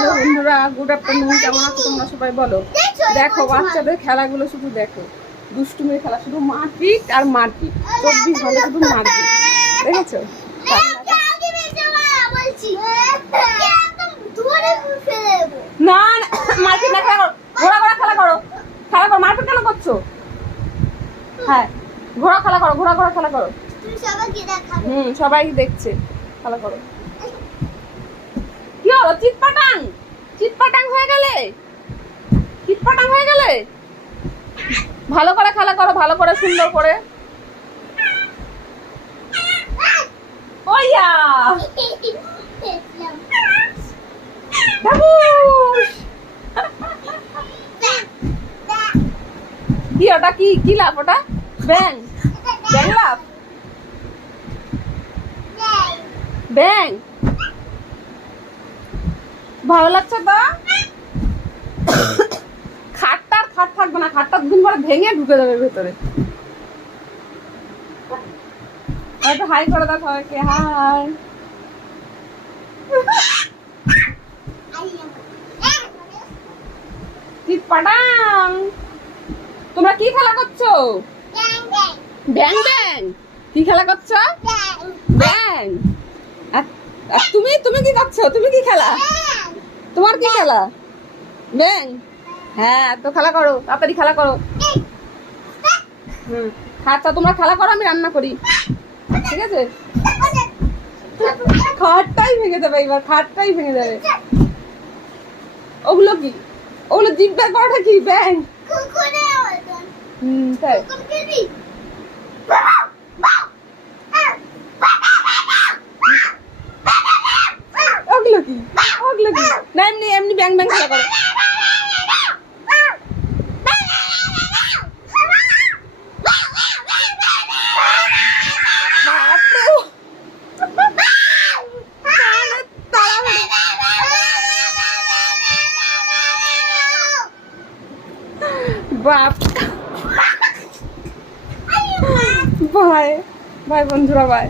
Hello বন্ধুরা, good afternoon. কেমন আছো তোমরা সবাই বলো? দেখো বাচ্চাদের খেলাগুলো শুধু দেখো, দুষ্টুমির খেলা, শুধু মারপিট আর মারপিট, 24 ঘন্টা শুধু মারপিট। দেখেছো? না না, মারপিট না, খেলা করো, ঘোড়া ঘোড়া খেলা করো, খেলা করো। মারপিট কেন করছো? হ্যাঁ, ঘোড়া খেলা করো, ঘোড়া ঘোড়া খেলা করো। সবাই দেখছে, খেলা করো। কি হলো? চিৎপাটাং চিৎপাটাং হয়ে গেলে, চিৎপাটাং হয়ে গেলে। ভালো করে খেলা করো, ভালো করে, সুন্দর করে। ওইয়া বাবুশ। কি ওটা? কি কি লাভ ওটা? ব্যাং, ব্যাং লাভ, ব্যাং। ভালো লাগছে তো? খাটটা আর খাট থাকবে না, খাটটা দুদিন পরে ভেঙে ঢুকে যাবে ভেতরে। একটু হাই করে দাও সবাইকে, হাই। চিৎপাটাং। তোমরা কি খেলা করছো? ব্যাং ব্যাং। কি খেলা করছো? ব্যাং। আর তুমি তুমি কি করছো? তুমি কি খেলা? তোমার কি খেলা? ব্যাং। হ্যাঁ, তো খেলা করো, তাড়াতাড়ি খেলা করো। আচ্ছা, তোমরা খেলা করো, আমি রান্না করি, ঠিক আছে? খাটটাই ভেঙে যাবে এবার, খাটটাই ভেঙে যাবে। ওগুলো কি? ওগুলো জিভ ব্যাগ করাটা কি? ব্যাং। তাই। ওগুলো কি? ওগুলো কি? না, এমনি এমনি ব্যাং ব্যাং খেলা করো। বাপ, বাই বাই বন্ধুরা, বাই।